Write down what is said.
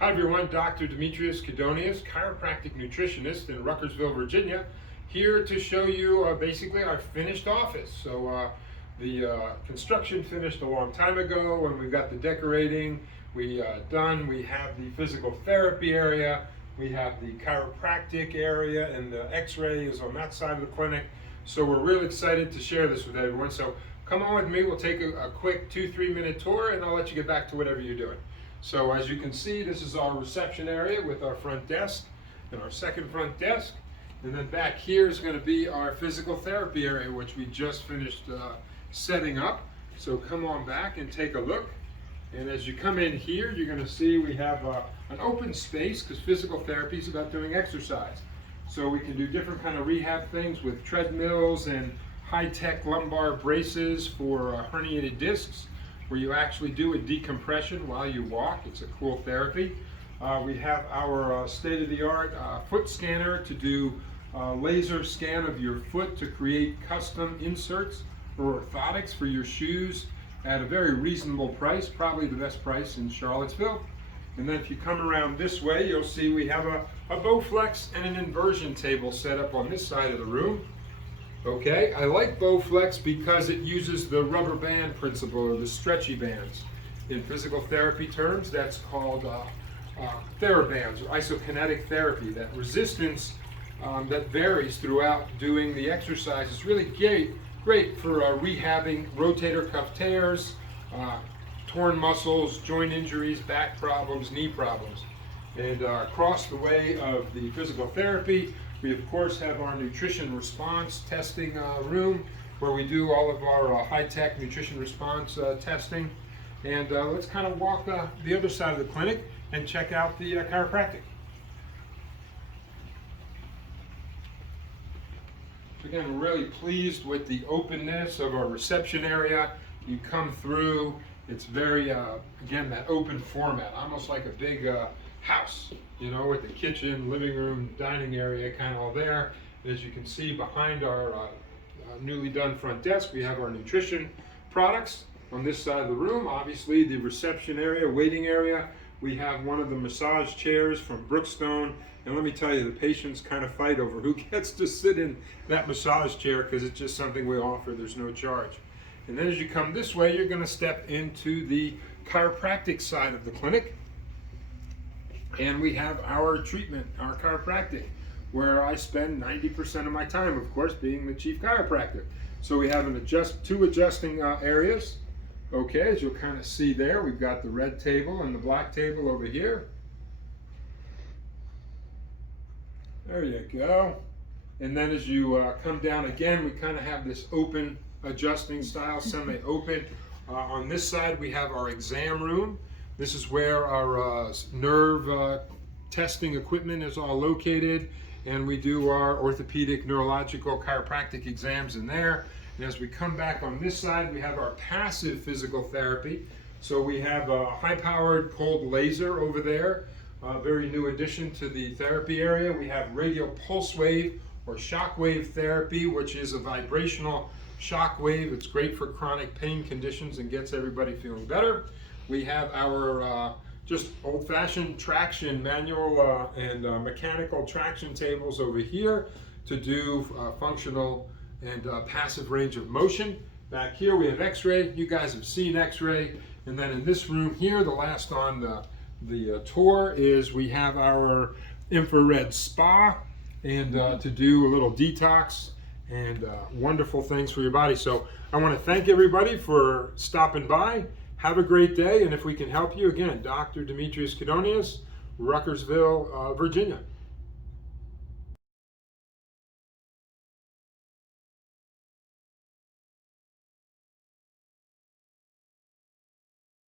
Hi everyone, Dr. Demetrios Kydonieus, chiropractic nutritionist in Ruckersville, Virginia, here to show you basically our finished office. So the construction finished a long time ago, and we've got the decorating done. We have the physical therapy area, we have the chiropractic area, and the x-ray is on that side of the clinic. So we're really excited to share this with everyone. So come on with me, we'll take a quick 2-3 minute tour, and I'll let you get back to whatever you're doing. So as you can see, this is our reception area with our front desk and our second front desk. And then back here is going to be our physical therapy area, which we just finished setting up. So come on back and take a look. And as you come in here, you're going to see we have an open space, because physical therapy is about doing exercise. So we can do different kind of rehab things with treadmills and high-tech lumbar braces for herniated discs, where you actually do a decompression while you walk. It's a cool therapy. We have our state-of-the-art foot scanner to do laser scan of your foot to create custom inserts or orthotics for your shoes at a very reasonable price, probably the best price in Charlottesville. And then if you come around this way, you'll see we have a Bowflex and an inversion table set up on this side of the room. Okay, I like Bowflex because it uses the rubber band principle, or the stretchy bands. In physical therapy terms, that's called therabands, or isokinetic therapy. That resistance that varies throughout doing the exercise is really great for rehabbing rotator cuff tears, torn muscles, joint injuries, back problems, knee problems. And across the way of the physical therapy, we of course have our nutrition response testing room, where we do all of our high-tech nutrition response testing. And let's kind of walk the other side of the clinic and check out the chiropractic. Again, we're really pleased with the openness of our reception area. You come through, it's very, again, that open format, almost like a big house, you know, with the kitchen, living room, dining area kind of all there. And as you can see behind our newly done front desk, we have our nutrition products. On this side of the room, obviously the reception area, waiting area, we have one of the massage chairs from Brookstone. And let me tell you, the patients kind of fight over who gets to sit in that massage chair, because it's just something we offer, there's no charge. And then as you come this way, you're going to step into the chiropractic side of the clinic. And we have our treatment, our chiropractic, where I spend 90% of my time, of course, being the chief chiropractor. So we have two adjusting areas. Okay, as you'll kind of see there, we've got the red table and the black table over here. There you go. And then as you come down again, we kind of have this open adjusting style, semi-open. On this side, we have our exam room. This is where our nerve testing equipment is all located, and we do our orthopedic, neurological, chiropractic exams in there. And as we come back on this side, we have our passive physical therapy. So we have a high-powered cold laser over there, a very new addition to the therapy area. We have radial pulse wave or shock wave therapy, which is a vibrational shock wave. It's great for chronic pain conditions and gets everybody feeling better. We have our just old-fashioned traction, manual and mechanical traction tables over here to do functional and passive range of motion. Back here we have x-ray. You guys have seen x-ray. And then in this room here, the last on the tour, is we have our infrared spa, and to do a little detox and wonderful things for your body. So I want to thank everybody for stopping by. Have a great day, and if we can help you, again, Dr. Demetrios Kydonieus, Ruckersville, Virginia.